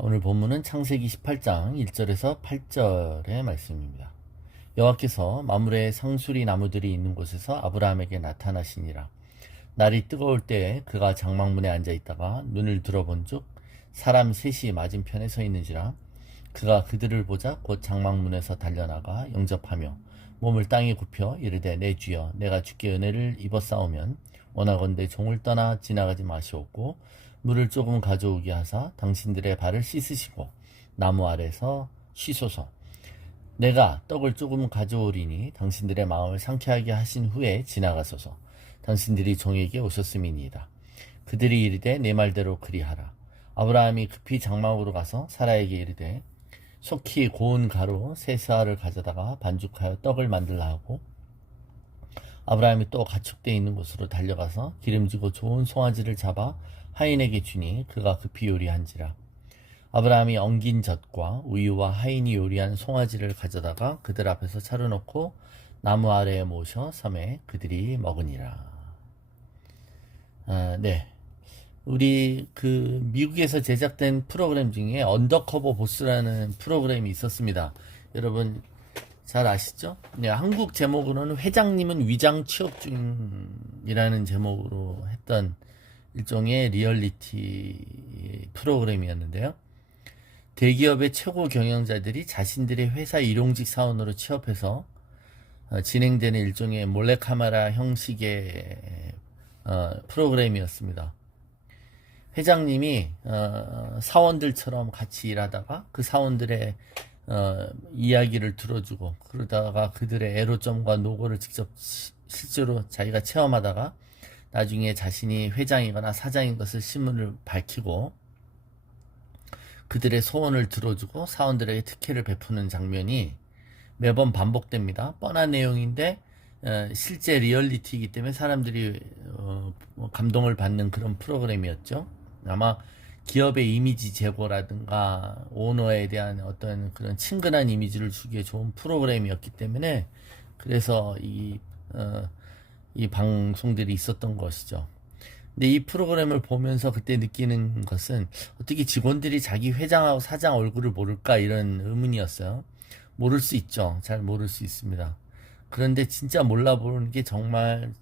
오늘 본문은 창세기 18장 1절에서 8절의 말씀입니다. 여호와께서 마므레의 상수리 나무들이 있는 곳에서 아브라함에게 나타나시니라. 날이 뜨거울 때에 그가 장막문에 앉아 있다가 눈을 들어본즉 사람 셋이 맞은편에 서 있는지라. 그가 그들을 보자 곧 장막문에서 달려나가 영접하며 몸을 땅에 굽혀 이르되 내 주여 내가 주께 은혜를 입었사오면 원하건대 종을 떠나 지나가지 마시옵고 물을 조금 가져오게 하사 당신들의 발을 씻으시고 나무 아래서 쉬소서. 내가 떡을 조금 가져오리니 당신들의 마음을 상쾌하게 하신 후에 지나가소서. 당신들이 종에게 오셨음이니이다. 그들이 이르되 내 말대로 그리하라. 아브라함이 급히 장막으로 가서 사라에게 이르되 속히 고운 가루 세 스아를 가져다가 반죽하여 떡을 만들라 하고, 아브라함이 또 가축되어 있는 곳으로 달려가서 기름지고 좋은 송아지를 잡아 하인에게 주니 그가 급히 요리한지라. 아브라함이 엉긴 젖과 우유와 하인이 요리한 송아지를 가져다가 그들 앞에서 차려놓고 나무 아래에 모셔 섬에 그들이 먹으니라. 네. 우리 미국에서 제작된 프로그램 중에 언더커버 보스라는 프로그램이 있었습니다. 여러분 잘 아시죠? 네, 한국 제목으로는 회장님은 위장 취업 중이라는 제목으로 했던 일종의 리얼리티 프로그램이었는데요. 대기업의 최고 경영자들이 자신들의 회사 일용직 사원으로 취업해서 진행되는 일종의 몰래카메라 형식의 프로그램이었습니다. 회장님이 사원들처럼 같이 일하다가 그 사원들의 이야기를 들어주고, 그러다가 그들의 애로점과 노고를 직접 실제로 자기가 체험하다가 나중에 자신이 회장이거나 사장인 것을 신문을 밝히고 그들의 소원을 들어주고 사원들에게 특혜를 베푸는 장면이 매번 반복됩니다. 뻔한 내용인데 실제 리얼리티이기 때문에 사람들이 감동을 받는 그런 프로그램이었죠. 아마 기업의 이미지 제고라든가 오너에 대한 어떤 그런 친근한 이미지를 주기에 좋은 프로그램이었기 때문에 그래서 이 방송들이 있었던 것이죠. 근데 이 프로그램을 보면서 그때 느끼는 것은 어떻게 직원들이 자기 회장하고 사장 얼굴을 모를까, 이런 의문이었어요. 모를 수 있죠. 잘 모를 수 있습니다. 그런데 진짜 몰라보는 게 정말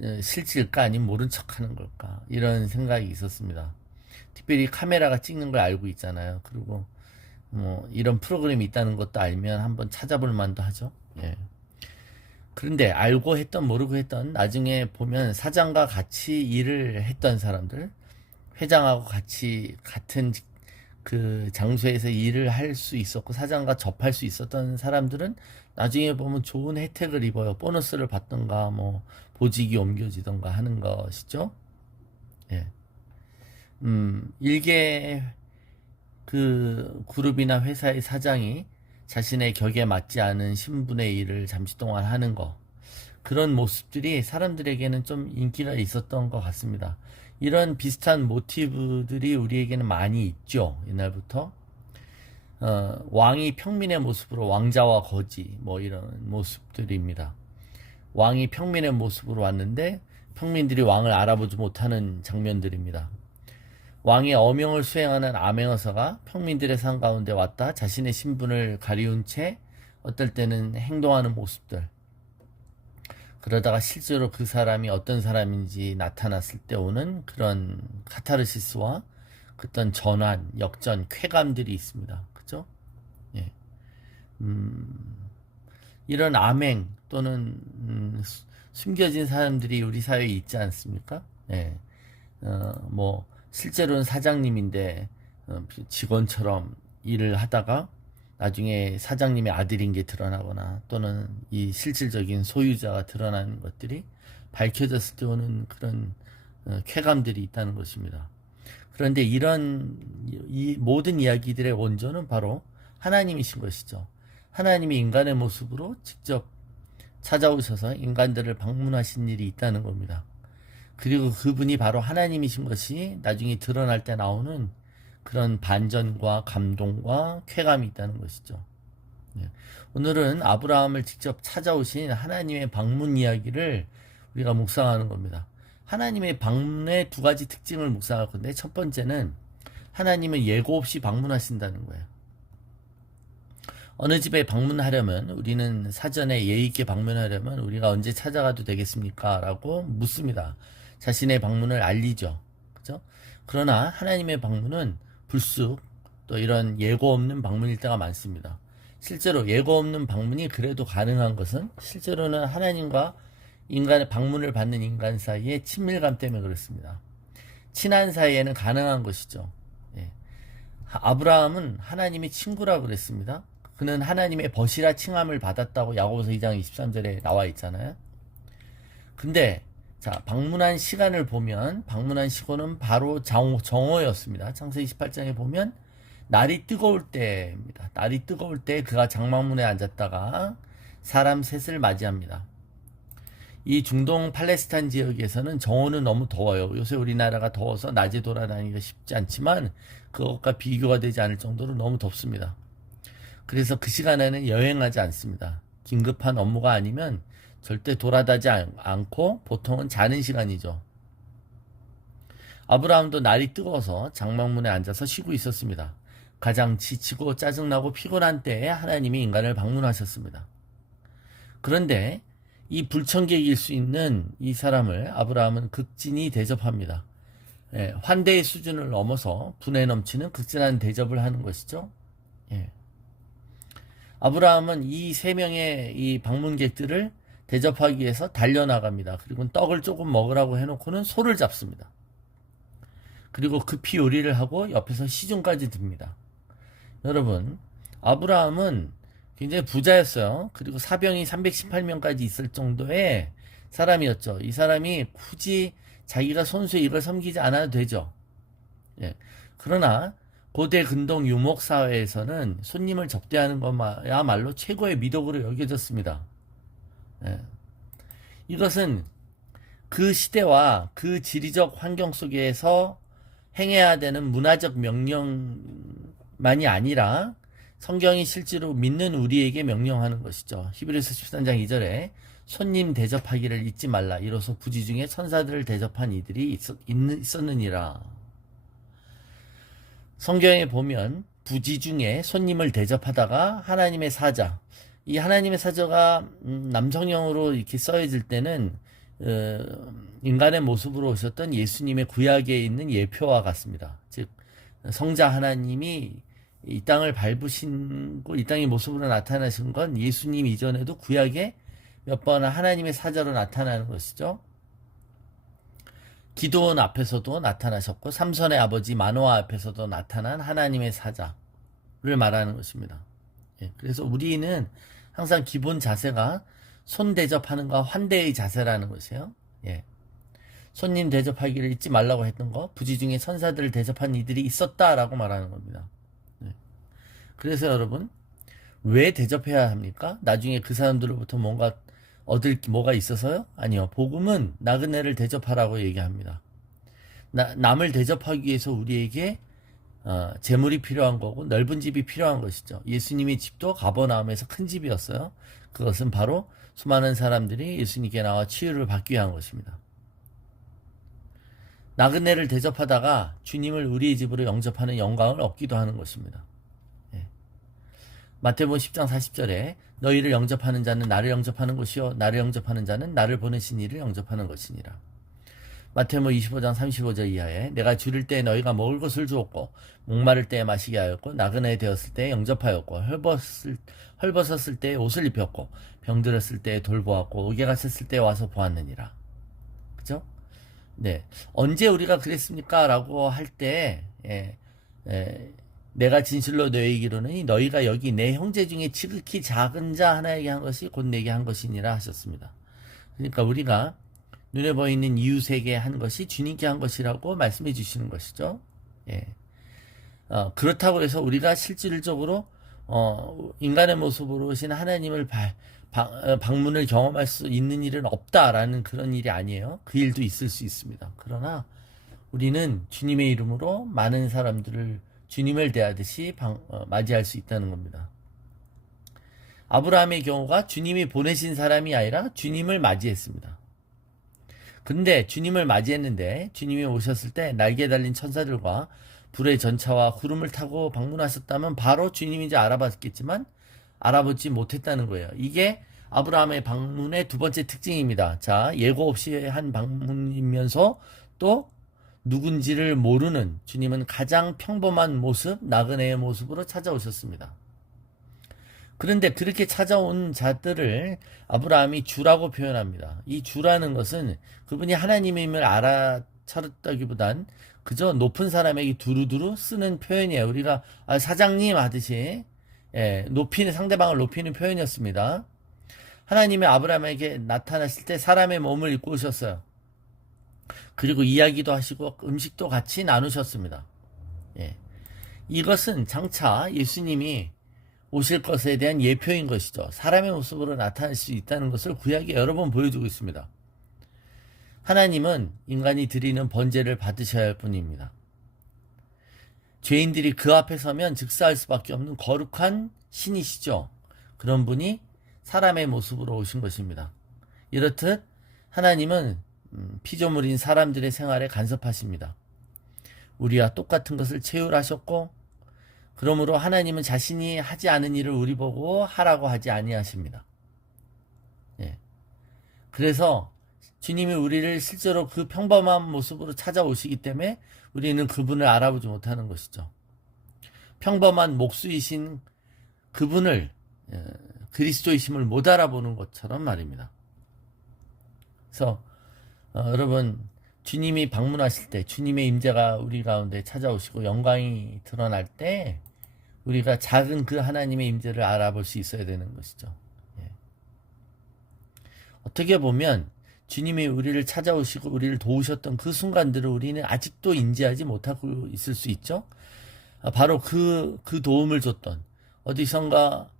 실질일까 아니면 모른 척하는 걸까, 이런 생각이 있었습니다. 특별히 카메라가 찍는 걸 알고 있잖아요. 그리고 뭐 이런 프로그램이 있다는 것도 알면 한번 찾아볼 만도 하죠. 예. 그런데 알고 했던 모르고 했던 나중에 보면 사장과 같이 일을 했던 사람들, 회장하고 같이 같은 그 장소에서 일을 할 수 있었고 사장과 접할 수 있었던 사람들은 나중에 보면 좋은 혜택을 입어요. 보너스를 받던가 뭐 보직이 옮겨지던가 하는 것이죠. 예. 일개 그 그룹이나 회사의 사장이 자신의 격에 맞지 않은 신분의 일을 잠시 동안 하는 거, 그런 모습들이 사람들에게는 좀 인기가 있었던 것 같습니다. 이런 비슷한 모티브들이 우리에게는 많이 있죠. 옛날부터 왕이 평민의 모습으로 왕자와 거지 뭐 이런 모습들입니다. 왕이 평민의 모습으로 왔는데 평민들이 왕을 알아보지 못하는 장면들입니다. 왕의 어명을 수행하는 암행어사가 평민들의 상 가운데 왔다 자신의 신분을 가리운 채 어떨 때는 행동하는 모습들, 그러다가 실제로 그 사람이 어떤 사람인지 나타났을 때 오는 그런 카타르시스와 어떤 전환, 역전, 쾌감들이 있습니다. 그죠? 예. 이런 암행 또는 숨겨진 사람들이 우리 사회에 있지 않습니까? 예. 뭐 실제로는 사장님인데 직원처럼 일을 하다가 나중에 사장님의 아들인 게 드러나거나 또는 이 실질적인 소유자가 드러나는 것들이 밝혀졌을 때 오는 그런 쾌감들이 있다는 것입니다. 그런데 이 모든 이야기들의 원조는 바로 하나님이신 것이죠. 하나님이 인간의 모습으로 직접 찾아오셔서 인간들을 방문하신 일이 있다는 겁니다. 그리고 그분이 바로 하나님이신 것이 나중에 드러날 때 나오는 그런 반전과 감동과 쾌감이 있다는 것이죠. 오늘은 아브라함을 직접 찾아오신 하나님의 방문 이야기를 우리가 묵상하는 겁니다. 하나님의 방문의 두 가지 특징을 묵상할 건데, 첫 번째는 하나님은 예고 없이 방문하신다는 거예요. 어느 집에 방문하려면 우리는 사전에 예의 있게 방문하려면 우리가 언제 찾아가도 되겠습니까? 라고 묻습니다. 자신의 방문을 알리죠. 그죠? 그러나 하나님의 방문은 불쑥 또 이런 예고 없는 방문일 때가 많습니다. 실제로 예고 없는 방문이 그래도 가능한 것은 실제로는 하나님과 인간의 방문을 받는 인간 사이의 친밀감 때문에 그렇습니다. 친한 사이에는 가능한 것이죠. 예. 아브라함은 하나님의 친구라고 그랬습니다. 그는 하나님의 벗이라 칭함을 받았다고 야고보서 2장 23절에 나와 있잖아요. 근데 자, 방문한 시간을 보면 방문한 시간은 바로 정오였습니다. 창세기 18장에 보면 날이 뜨거울 때입니다. 날이 뜨거울 때 그가 장막문에 앉았다가 사람 셋을 맞이합니다. 이 중동 팔레스타인 지역에서는 정오는 너무 더워요. 요새 우리나라가 더워서 낮에 돌아다니기가 쉽지 않지만 그것과 비교가 되지 않을 정도로 너무 덥습니다. 그래서 그 시간에는 여행하지 않습니다. 긴급한 업무가 아니면 절대 돌아다니지 않고 보통은 자는 시간이죠. 아브라함도 날이 뜨거워서 장막문에 앉아서 쉬고 있었습니다. 가장 지치고 짜증나고 피곤한 때에 하나님이 인간을 방문하셨습니다. 그런데 이 불청객일 수 있는 이 사람을 아브라함은 극진히 대접합니다. 예, 환대의 수준을 넘어서 분에 넘치는 극진한 대접을 하는 것이죠. 예. 아브라함은 이 세 명의 이 방문객들을 대접하기 위해서 달려나갑니다. 그리고 떡을 조금 먹으라고 해놓고는 소를 잡습니다. 그리고 급히 요리를 하고 옆에서 시중까지 듭니다. 여러분, 아브라함은 굉장히 부자였어요. 그리고 사병이 318명까지 있을 정도의 사람이었죠. 이 사람이 굳이 자기가 손수에 이걸 섬기지 않아도 되죠. 예. 그러나 고대 근동 유목 사회에서는 손님을 접대하는 것야말로 최고의 미덕으로 여겨졌습니다. 예. 이것은 그 시대와 그 지리적 환경 속에서 행해야 되는 문화적 명령만이 아니라 성경이 실제로 믿는 우리에게 명령하는 것이죠. 히브리서 13장 2절에 손님 대접하기를 잊지 말라. 이로써 부지 중에 천사들을 대접한 이들이 있었느니라. 성경에 보면 부지 중에 손님을 대접하다가 하나님의 사자, 이 하나님의 사자가 남성형으로 이렇게 써여질 때는 인간의 모습으로 오셨던 예수님의 구약에 있는 예표와 같습니다. 즉 성자 하나님이 이 땅을 밟으시고 이 땅의 모습으로 나타나신 건 예수님 이전에도 구약에 몇 번 하나님의 사자로 나타나는 것이죠. 기도원 앞에서도 나타나셨고 삼손의 아버지 마노아 앞에서도 나타난 하나님의 사자를 말하는 것입니다. 예, 그래서 우리는 항상 기본 자세가 손 대접하는 거 환대의 자세라는 것이에요. 예. 손님 대접하기를 잊지 말라고 했던 거, 부지 중에 천사들을 대접한 이들이 있었다라고 말하는 겁니다. 예. 그래서 여러분, 왜 대접해야 합니까? 나중에 그 사람들로부터 뭔가 얻을 뭐가 있어서요? 아니요. 복음은 나그네를 대접하라고 얘기합니다. 남을 대접하기 위해서 우리에게 재물이 필요한 거고 넓은 집이 필요한 것이죠. 예수님의 집도 가버나움에서 큰 집이었어요. 그것은 바로 수많은 사람들이 예수님께 나와 치유를 받기 위한 것입니다. 나그네를 대접하다가 주님을 우리의 집으로 영접하는 영광을 얻기도 하는 것입니다. 예. 마태복음 10장 40절에 너희를 영접하는 자는 나를 영접하는 것이요 나를 영접하는 자는 나를 보내신 이를 영접하는 것이니라. 마태복음 25장 35절 이하에 내가 줄일 때 너희가 먹을 것을 주었고 목마를 때 마시게 하였고 나그네 되었을 때 영접하였고 헐벗었을 때 옷을 입혔고 병들었을 때 돌보았고 옥에 갇혔을 때 와서 보았느니라. 그죠? 네. 언제 우리가 그랬습니까? 라고 할 때 내가 진실로 너희에게 이르노니 너희가 여기 내 형제 중에 지극히 작은 자 하나에게 한 것이 곧 내게 한 것이니라 하셨습니다. 그러니까 우리가 눈에 보이는 이웃에게 한 것이 주님께 한 것이라고 말씀해 주시는 것이죠. 예. 그렇다고 해서 우리가 실질적으로 인간의 모습으로 오신 하나님을 방문을 경험할 수 있는 일은 없다라는 그런 일이 아니에요. 그 일도 있을 수 있습니다. 그러나 우리는 주님의 이름으로 많은 사람들을 주님을 대하듯이 맞이할 수 있다는 겁니다. 아브라함의 경우가 주님이 보내신 사람이 아니라 주님을 맞이했습니다. 근데 주님을 맞이했는데 주님이 오셨을 때 날개 달린 천사들과 불의 전차와 구름을 타고 방문하셨다면 바로 주님인지 알아봤겠지만 알아보지 못했다는 거예요. 이게 아브라함의 방문의 두 번째 특징입니다. 자, 예고 없이 한 방문이면서 또 누군지를 모르는 주님은 가장 평범한 모습, 나그네의 모습으로 찾아오셨습니다. 그런데 그렇게 찾아온 자들을 아브라함이 주라고 표현합니다. 이 주라는 것은 그분이 하나님임을 알아차렸다기보단 그저 높은 사람에게 두루두루 쓰는 표현이에요. 우리가 사장님 하듯이 높이는 상대방을 높이는 표현이었습니다. 하나님이 아브라함에게 나타나실 때 사람의 몸을 입고 오셨어요. 그리고 이야기도 하시고 음식도 같이 나누셨습니다. 이것은 장차 예수님이 오실 것에 대한 예표인 것이죠. 사람의 모습으로 나타날 수 있다는 것을 구약에 여러 번 보여주고 있습니다. 하나님은 인간이 드리는 번제를 받으셔야 할 뿐입니다. 죄인들이 그 앞에 서면 즉사할 수밖에 없는 거룩한 신이시죠. 그런 분이 사람의 모습으로 오신 것입니다. 이렇듯 하나님은 피조물인 사람들의 생활에 간섭하십니다. 우리와 똑같은 것을 체휼하셨고 그러므로 하나님은 자신이 하지 않은 일을 우리 보고 하라고 하지 아니하십니다. 그래서 주님이 우리를 실제로 그 평범한 모습으로 찾아오시기 때문에 우리는 그분을 알아보지 못하는 것이죠. 평범한 목수이신 그분을 그리스도이심을 못 알아보는 것처럼 말입니다. 그래서 여러분 주님이 방문하실 때 주님의 임재가 우리 가운데 찾아오시고 영광이 드러날 때 우리가 작은 그 하나님의 임재를 알아볼 수 있어야 되는 것이죠. 어떻게 보면 주님이 우리를 찾아오시고 우리를 도우셨던 그 순간들을 우리는 아직도 인지하지 못하고 있을 수 있죠. 바로 그 도움을 줬던 어디선가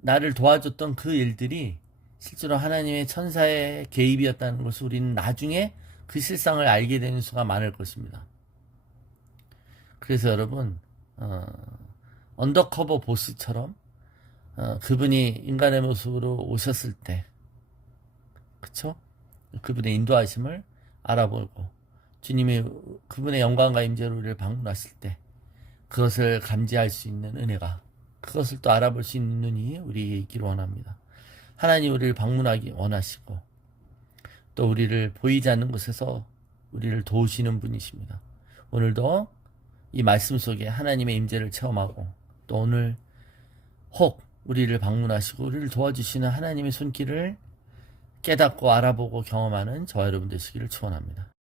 나를 도와줬던 그 일들이 실제로 하나님의 천사의 개입이었다는 것을 우리는 나중에 그 실상을 알게 되는 수가 많을 것입니다. 그래서 여러분 언더커버 보스처럼 그분이 인간의 모습으로 오셨을 때 그쵸? 그분의 인도하심을 알아보고 주님이 그분의 영광과 임재로 우리를 방문하실 때 그것을 감지할 수 있는 은혜가 그것을 또 알아볼 수 있는 눈이 우리에게 있기를 원합니다. 하나님 우리를 방문하기 원하시고 또 우리를 보이지 않는 곳에서 우리를 도우시는 분이십니다. 오늘도 이 말씀 속에 하나님의 임재를 체험하고 또 오늘 혹 우리를 방문하시고 우리를 도와주시는 하나님의 손길을 깨닫고 알아보고 경험하는 저와 여러분 되시기를 축원합니다.